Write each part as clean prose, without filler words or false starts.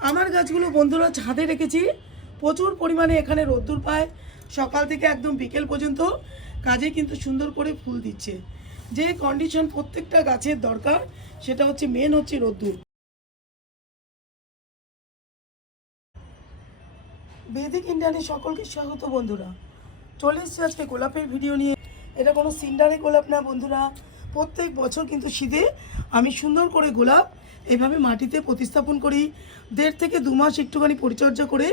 আমার গাছগুলো বন্ধুরা ছাদে রেখেছি, প্রচুর পরিমাণে এখানে রোদ্দুর পায়। সকাল থেকে একদম বিকেল পর্যন্ত কাজে কিন্তু সুন্দর করে ফুল দিচ্ছে। যে কন্ডিশন প্রত্যেকটা গাছের দরকার সেটা হচ্ছে মেন হচ্ছে রোদ্দুর। বেদিক ইন্ডিয়ানে সকলকে স্বাগত বন্ধুরা। চলে এসেছি আজকে গোলাপের ভিডিও নিয়ে। এটা কোনো সিন্ডারে গোলাপ না বন্ধুরা, প্রত্যেক বছর কিন্তু শীতে আমি সুন্দর করে গোলাপ এভাবে মাটিতে প্রতিস্থাপন করি। 1.5 থেকে 2 মাস একটুখানি পরিচর্যা করে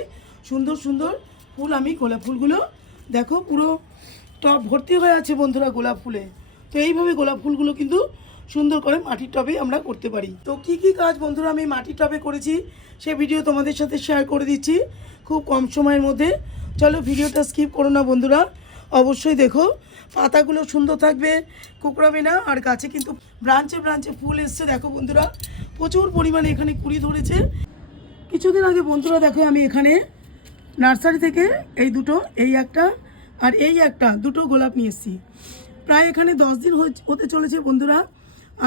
সুন্দর সুন্দর ফুল আমি গোলাপ ফুলগুলো দেখো পুরো টব ভর্তি হয়ে আছে বন্ধুরা গোলাপ ফুলে। তো এইভাবে গোলাপ ফুলগুলো কিন্তু সুন্দর করে মাটির টবে আমরা করতে পারি। তো কি কি কাজ বন্ধুরা আমি মাটির টবে করেছি সে ভিডিও তোমাদের সাথে শেয়ার করে দিচ্ছি খুব কম সময়ের মধ্যে। চলো ভিডিওটা স্কিপ করো না বন্ধুরা, অবশ্যই দেখো। পাতাগুলো সুন্দর থাকবে, কুকড়াবে না। আর গাছে কিন্তু ব্রাঞ্চে ব্রাঞ্চে ফুল এসছে দেখো বন্ধুরা, প্রচুর পরিমাণে এখানে কুড়ি ধরেছে। কিছুদিন আগে বন্ধুরা দেখো আমি এখানে নার্সারি থেকে এই দুটো, এই একটা আর এই একটা, দুটো গোলাপ নিয়ে এসেছি। প্রায় এখানে 10 দিন হতে চলেছে বন্ধুরা।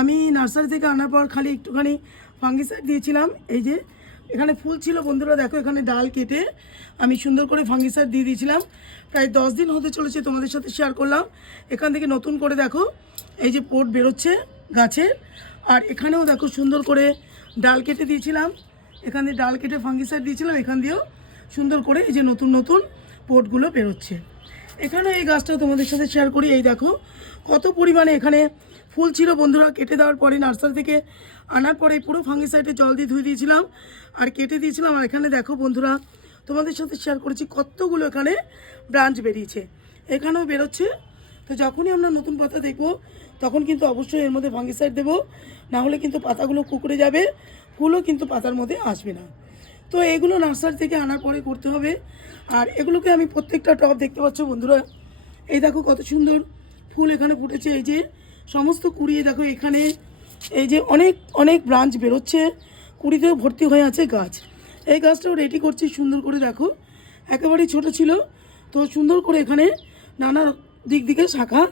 আমি নার্সারি থেকে আনার পর খালি একটুখানি ফাঙ্গিসাইড দিয়েছিলাম। এই যে এখানে ফুল ছিল বন্ধুরা, দেখো এখানে ডাল কেটে আমি সুন্দর করে ফাঙ্গিসাইড দিয়ে দিয়েছিলাম। প্রায় 10 দিন হতে চলেছে, তোমাদের সাথে শেয়ার করলাম। এখান থেকে নতুন করে দেখো এই যে পোট বেরোচ্ছে গাছের। আর এখানেও দেখো সুন্দর করে ডাল কেটে দিয়েছিলাম, এখান দিয়ে ডাল কেটে ফাঙ্গিসাইড দিয়েছিলাম। এখান দিয়েও সুন্দর করে এই যে নতুন নতুন পোটগুলো বেরোচ্ছে। এখানে এই গাছটা তোমাদের সাথে শেয়ার করি। এই দেখো কত পরিমাণে এখানে ফুল ছিল বন্ধুরা। কেটে দেওয়ার পরে নার্সারি থেকে আনার পরে পুরো ফাঙ্গিসাইডে জল দিয়ে ধুয়ে দিয়েছিলাম আর কেটে দিয়েছিলাম। আর এখানে দেখো বন্ধুরা তোমাদের সাথে শেয়ার করেছি কতগুলো এখানে ব্রাঞ্চ বেরিয়েছে, এখানেও বেরোচ্ছে। তো যখনই আমরা নতুন পাতা দেখবো তখন কিন্তু অবশ্যই এর মধ্যে ফাঙ্গিসাইড দেবো, না হলে কিন্তু পাতাগুলো কুকড়ে যাবে, ফুলও কিন্তু পাতার মধ্যে আসবে না। তো এগুলো নার্সারি থেকে আনার পরে করতে হবে। আর এগুলোকে আমি প্রত্যেকটা টব দেখতে পাচ্ছ বন্ধুরা, এই দেখো কত সুন্দর ফুল এখানে ফুটেছে। এই যে সমস্ত কুড়িয়ে দেখো এখানে এই যে অনেক অনেক ব্রাঞ্চ বেরোচ্ছে, কুড়িতেও ভর্তি হয়ে আছে গাছ। এই গাছটাও রেডি করছি সুন্দর করে, দেখো একেবারেই ছোট ছিল, তো সুন্দর করে এখানে নানা দিক দিকে শাখা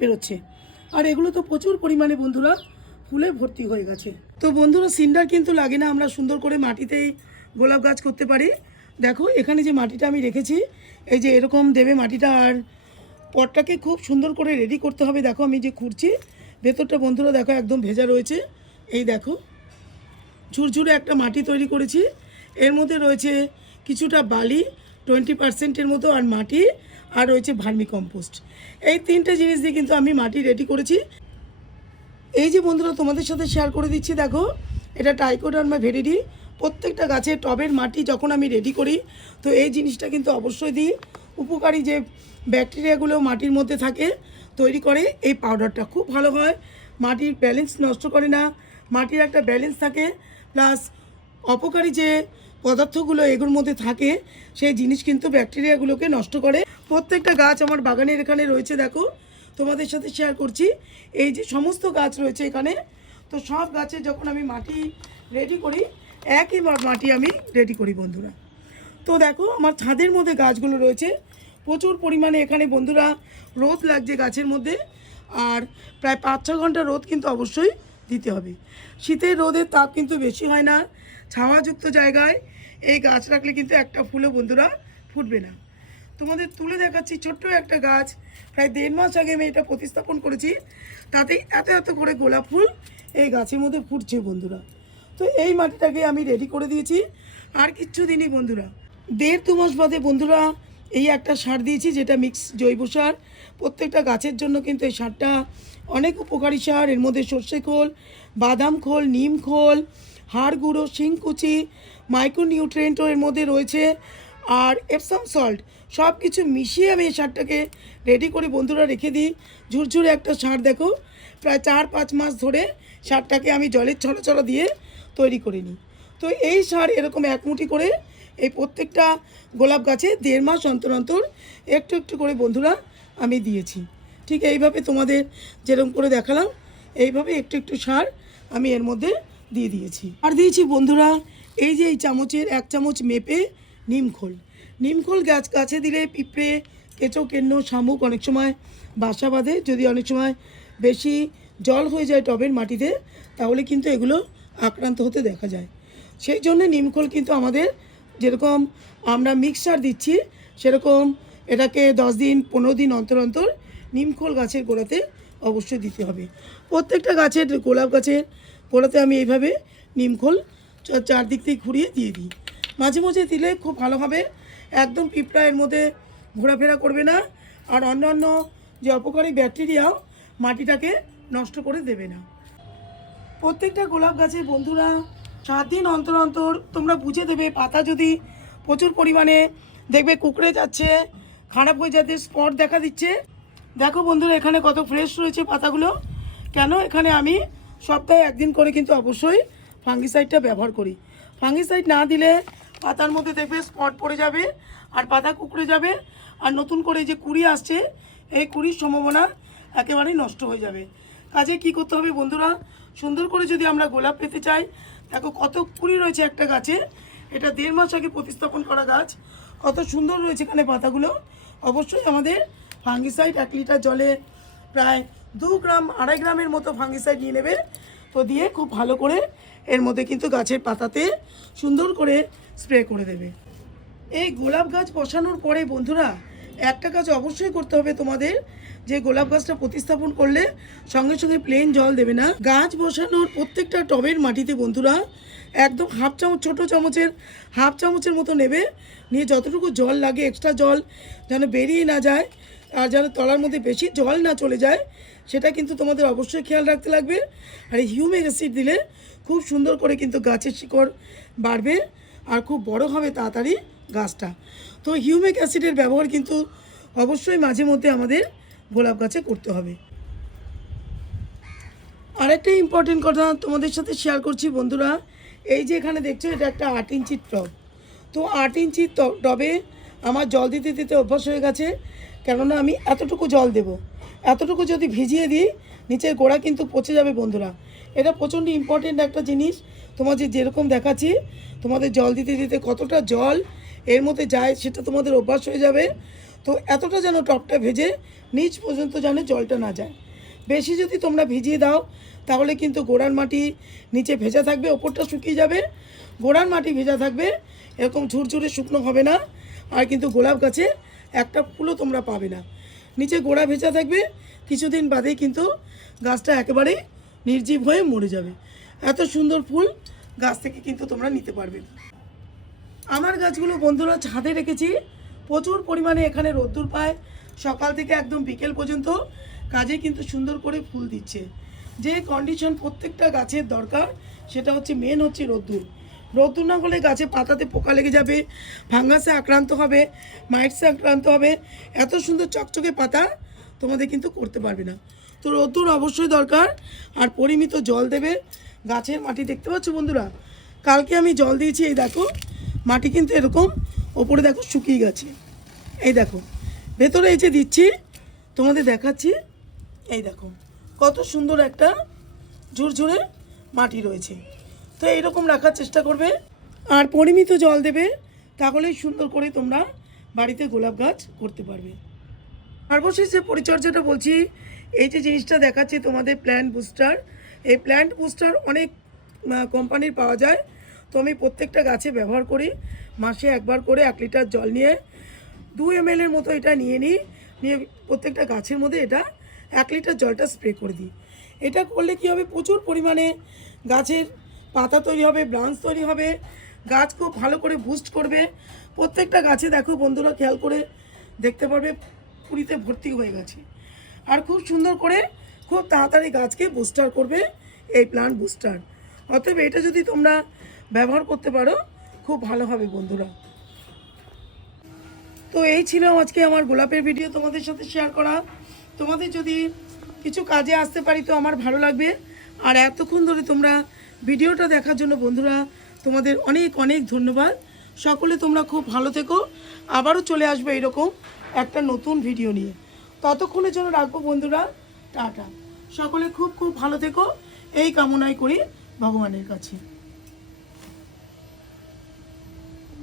বেরোচ্ছে। আর এগুলো তো প্রচুর পরিমাণে বন্ধুরা ফুলে ভর্তি হয়ে গেছে। তো বন্ধুরা সিন্ডার কিন্তু লাগে না, আমরা সুন্দর করে মাটিতেই গোলাপ গাছ করতে পারি। দেখো এখানে যে মাটিটা আমি রেখেছি এই যে এরকম দেবে মাটিটা। আর পটটাকে খুব সুন্দর করে রেডি করতে হবে। দেখো আমি যে খুঁড়ছি ভেতরটা বন্ধুরা দেখো একদম ভেজা রয়েছে। এই দেখো ঝুরঝুরে একটা মাটি তৈরি করেছি, এর মধ্যে রয়েছে কিছুটা বালি 20%-এর মতো, আর মাটি, আর রয়েছে ভার্মি কম্পোস্ট। এই 3টে জিনিস দিয়ে কিন্তু আমি মাটি রেডি করেছি। এই যে বন্ধুরা তোমাদের সাথে শেয়ার করে দিচ্ছি, দেখো এটা ট্রাইকোডার্মা ভিরিডি। প্রত্যেকটা গাছের টবের মাটি যখন আমি রেডি করি তো এই জিনিসটা কিন্তু অবশ্যই দিই। উপকারী যে ব্যাকটেরিয়াগুলো মাটির মধ্যে থাকে তৈরি করে এই পাউডারটা, খুব ভালো হয়। মাটির ব্যালেন্স নষ্ট করে না, মাটির একটা ব্যালেন্স থাকে, প্লাস অপকারী যে পদার্থগুলো এগুলোর মধ্যে থাকে সেই জিনিস কিন্তু ব্যাকটেরিয়াগুলোকে নষ্ট করে। প্রত্যেকটা গাছ আমার বাগানের এখানে রয়েছে, দেখো তোমাদের সাথে শেয়ার করছি। এই যে সমস্ত গাছ রয়েছে এখানে, তো সব গাছে যখন আমি মাটি রেডি করি একই মাটি আমি রেডি করি বন্ধুরা। তো দেখো আমার ছাদের মধ্যে গাছগুলো রয়েছে, প্রচুর পরিমাণে এখানে বন্ধুরা রোদ লাগছে গাছের মধ্যে। আর প্রায় 5-6 ঘন্টা রোদ কিন্তু অবশ্যই দিতে হবে। শীতের রোদের তাপ কিন্তু বেশি হয় না, ছাওয়াযুক্ত জায়গায় এই গাছ রাখলে কিন্তু একটা ফুলও বন্ধুরা ফুটবে না। তোমাদের তুলে দেখাচ্ছি ছোট্ট একটা গাছ, প্রায় 1.5 মাস আগে আমি এটা প্রতিস্থাপন করেছি, তাতে এত এত করে গোলাপ ফুল এই গাছের মধ্যে ফুটছে বন্ধুরা। তো এই মাটিটাকে আমি রেডি করে দিয়েছি। আর কিচ্ছু দিনই বন্ধুরা 1.5-2 মাস বাদে বন্ধুরা এই একটা সার দিয়েছি, যেটা মিক্স জৈব সার। প্রত্যেকটা গাছের জন্য কিন্তু এই সারটা অনেক উপকারী সার। এর মধ্যে সর্ষে খোল, বাদাম খোল, নিম খোল, হাড় গুঁড়ো, শিংকুচি, মাইক্রোনিউট্রিয়েন্টও এর মধ্যে রয়েছে, আর এপসাম সল্ট, সব কিছু মিশিয়ে আমি এই সারটাকে রেডি করে বন্ধুরা রেখে দিই। ঝুরঝুরে একটা সার দেখো, প্রায় 4-5 মাস ধরে সারটাকে আমি জলের ছড়া দিয়ে তৈরি করে নিই। তো এই সার এরকম 1 মুঠি করে এই প্রত্যেকটা গোলাপ গাছে 1.5 মাস অন্তর অন্তর একটু একটু করে বন্ধুরা আমি দিয়েছি। ঠিক এইভাবে তোমাদের যেরকম করে দেখালাম এইভাবে একটু একটু সার আমি এর মধ্যে দিয়ে দিয়েছি। আর দিয়েছি বন্ধুরা এই যে এই চামচের 1 চামচ মেপে নিমখোল। নিমখোল গাছে দিলে পিঁপড়ে, কেঁচো, কেন্ন, শামুক অনেক সময় বাসা বাঁধে। যদি অনেক সময় বেশি জল হয়ে যায় টবের মাটিতে তাহলে কিন্তু এগুলো আক্রান্ত হতে দেখা যায়। সেই জন্য নিমখোল কিন্তু আমাদের যেরকম আমরা মিক্সচার দিচ্ছি সেরকম এটাকে 10 দিন 15 দিন অন্তর অন্তর নিমখোল গাছের গোড়াতে অবশ্যই দিতে হবে। প্রত্যেকটা গাছের গোলাপ গাছের গোড়াতে আমি এইভাবে নিমখোল চারদিক থেকে ঘুরিয়ে দিয়ে দিই। মাঝে মাঝে দিলে খুব ভালো হবে, একদম পিঁপড়া এর মধ্যে ঘোরাফেরা করবে না, আর অন্যান্য যে অপকারী ব্যাকটেরিয়াও মাটিটাকে নষ্ট করে দেবে না। প্রত্যেকটা গোলাপ গাছে বন্ধুরা 7 দিন অন্তর অন্তর তোমরা বুঝে দেবে, পাতা যদি প্রচুর পরিমাণে দেখবে কুঁকড়ে যাচ্ছে, খারাপ হয়ে যাচ্ছে, স্পট দেখা দিচ্ছে। দেখো বন্ধুরা এখানে কত ফ্রেশ রয়েছে পাতাগুলো। কেন এখানে আমি সপ্তাহে 1 দিন করে কিন্তু অবশ্যই ফাঙ্গিসাইডটা ব্যবহার করি। ফাঙ্গিসাইড না দিলে পাতার মধ্যে দেখবে স্পট পড়ে যাবে আর পাতা কুঁকড়ে যাবে, আর নতুন করে যে কুঁড়ি আসছে এই কুঁড়ির সম্ভাবনা একেবারেই নষ্ট হয়ে যাবে। কাজে কি করতে হবে বন্ধুরা, সুন্দর করে যদি আমরা গোলাপ পেতে চাই, দেখো কত কুঁড়ি রয়েছে একটা গাছে, এটা 1.5 মাস আগে প্রতিস্থাপন করা গাছ, কত সুন্দর রয়েছে এখানে পাতাগুলো। অবশ্যই আমাদের ফাঙ্গিসাইড 1 লিটার জলে প্রায় 2 গ্রাম 2.5 গ্রামের মতো ফাঙ্গিসাইড নিয়ে নেবে। তো দিয়ে খুব ভালো করে এর মধ্যে কিন্তু গাছের পাতাতে সুন্দর করে স্প্রে করে দেবে। এই গোলাপ গাছ বসানোর পরে বন্ধুরা একটা কাজ অবশ্যই করতে হবে তোমাদের, যে গোলাপ গাছটা প্রতিস্থাপন করলে সঙ্গে সঙ্গে প্লেন জল দেবে না। গাছ বসানোর প্রত্যেকটা টবের মাটিতে বন্ধুরা একদম হাফ চামচ, ছোটো চামচের হাফ চামচের মতো নেবে, নিয়ে যতটুকু জল লাগে এক্সট্রা জল যেন বেরিয়ে না যায় আর যেন তলার মধ্যে বেশি জল না চলে যায়, সেটা কিন্তু তোমাদের অবশ্যই খেয়াল রাখতে লাগবে। আর এই হিউমিক অ্যাসিড দিলে খুব সুন্দর করে কিন্তু গাছের শিকড় বাড়বে আর খুব বড় হবে তাড়াতাড়ি গাছটা। তো হিউমিক অ্যাসিডের ব্যবহার কিন্তু অবশ্যই মাঝে মধ্যে আমাদের গোলাপ গাছে করতে হবে। আরেকটা ইম্পর্টেন্ট কথা তোমাদের সাথে শেয়ার করছি বন্ধুরা, এই যে এখানে দেখছো এটা একটা 8 ইঞ্চির টব। তো 8 ইঞ্চির টবে আমার জল দিতে দিতে অভ্যাস হয়ে গেছে, কেননা আমি এতটুকু জল দেব, এতটুকু যদি ভিজিয়ে দিই নিচের গোড়া কিন্তু পচে যাবে বন্ধুরা। এটা প্রচণ্ড ইম্পর্টেন্ট একটা জিনিস, তোমাদের যেরকম দেখাচ্ছি তোমাদের জল দিতে দিতে কতটা জল এর মধ্যে যায় সেটা তোমাদের অভ্যাস হয়ে যাবে। তো এতটা যেন টবটা ভেজে নিচ পর্যন্ত যেন জলটা না যায়। বেশি যদি তোমরা ভিজিয়ে দাও তাহলে কিন্তু গোড়ার মাটি নিচে ভেজা থাকবে, ওপরটা শুকিয়ে যাবে, গোড়ার মাটি ভেজা থাকবে, এরকম ঝুরঝুরে শুকনো হবে না, আর কিন্তু গোলাপ গাছে একটা ফুলও তোমরা পাবে না। নিচে গোড়া ভেজা থাকবে, কিছুদিন বাদেই কিন্তু গাছটা একেবারে নির্জীব হয়ে মরে যাবে। এত সুন্দর ফুল গাছ থেকে কিন্তু তোমরা নিতে পারবে। আমার গাছগুলো বন্ধুরা ছাদে রেখেছি, প্রচুর পরিমাণে এখানে রোদ্দুর পায়, সকাল থেকে একদম বিকেল পর্যন্ত কাজে কিন্তু সুন্দর করে ফুল দিচ্ছে। যে কন্ডিশন প্রত্যেকটা গাছের দরকার সেটা হচ্ছে মেন হচ্ছে রোদ্দুর। রোদ্দুর না হলে গাছে পাতাতে পোকা লেগে যাবে, ফাঙ্গাসে আক্রান্ত হবে, মাইটসে আক্রান্ত হবে, এত সুন্দর চকচকে পাতা তোমাদের কিন্তু করতে পারবে না। তো রোদ্দুর অবশ্যই দরকার, আর পরিমিত জল দেবে। গাছের মাটি দেখতে পাচ্ছ বন্ধুরা, কালকে আমি জল দিয়েছি, এই দেখো মাটি কিন্তু এরকম ওপরে দেখো শুকিয়ে গেছে, এই দেখো ভেতরে এই যে দিচ্ছি তোমাদের দেখাচ্ছি, এই দেখো কত সুন্দর একটা ঝুরঝুরে মাটি রয়েছে। তো এইরকম রাখার চেষ্টা করবে আর পরিমিত জল দেবে, তাহলেই সুন্দর করে তোমরা বাড়িতে গোলাপ গাছ করতে পারবে। সর্বশেষ যে পরিচর্যাটা বলছি, এই যে জিনিসটা দেখাচ্ছি তোমাদের প্ল্যান্ট বুস্টার, এই প্ল্যান্ট বুস্টার অনেক কোম্পানির পাওয়া যায়। তো আমি প্রত্যেকটা গাছে ব্যবহার করি, মাসে একবার করে 1 লিটার জল নিয়ে 2 ml মতো এটা নিয়ে নিয়ে প্রত্যেকটা গাছের মধ্যে এটা 1 লিটার জলটা স্প্রে করে দিই। এটা করলে কী হবে, প্রচুর পরিমাণে গাছের পাতা তৈরি হবে, ব্রাঞ্চ তৈরি হবে, গাছ খুব ভালো করে বুস্ট করবে। প্রত্যেকটা গাছে দেখো বন্ধুরা খেয়াল করে দেখতে পারবে পুরিতে ভর্তি হয়ে গেছে, আর খুব সুন্দর করে খুব তাড়াতাড়ি গাছকে বুস্টার করবে এই প্লান্ট বুস্টার। অতএব এটা যদি তোমরা ব্যবহার করতে পারো খুব ভালো হবে বন্ধুরা। তো এই ছিল আজকে আমার গোলাপের ভিডিও তোমাদের সাথে শেয়ার করা। তোমাদের যদি কিছু কাজে আসতে পারি তো আমার ভালো লাগবে। আর এতক্ষণ ধরে তোমরা ভিডিওটা দেখার জন্য বন্ধুরা তোমাদের অনেক অনেক ধন্যবাদ। সকলে তোমরা খুব ভালো থেকো, আবারও চলে আসবে এরকম একটা নতুন ভিডিও নিয়ে। ততক্ষণের জন্য রাখবো বন্ধুরা, টাটা। সকলে খুব খুব ভালো থেকো এই কামনাই করি ভগবানের কাছে।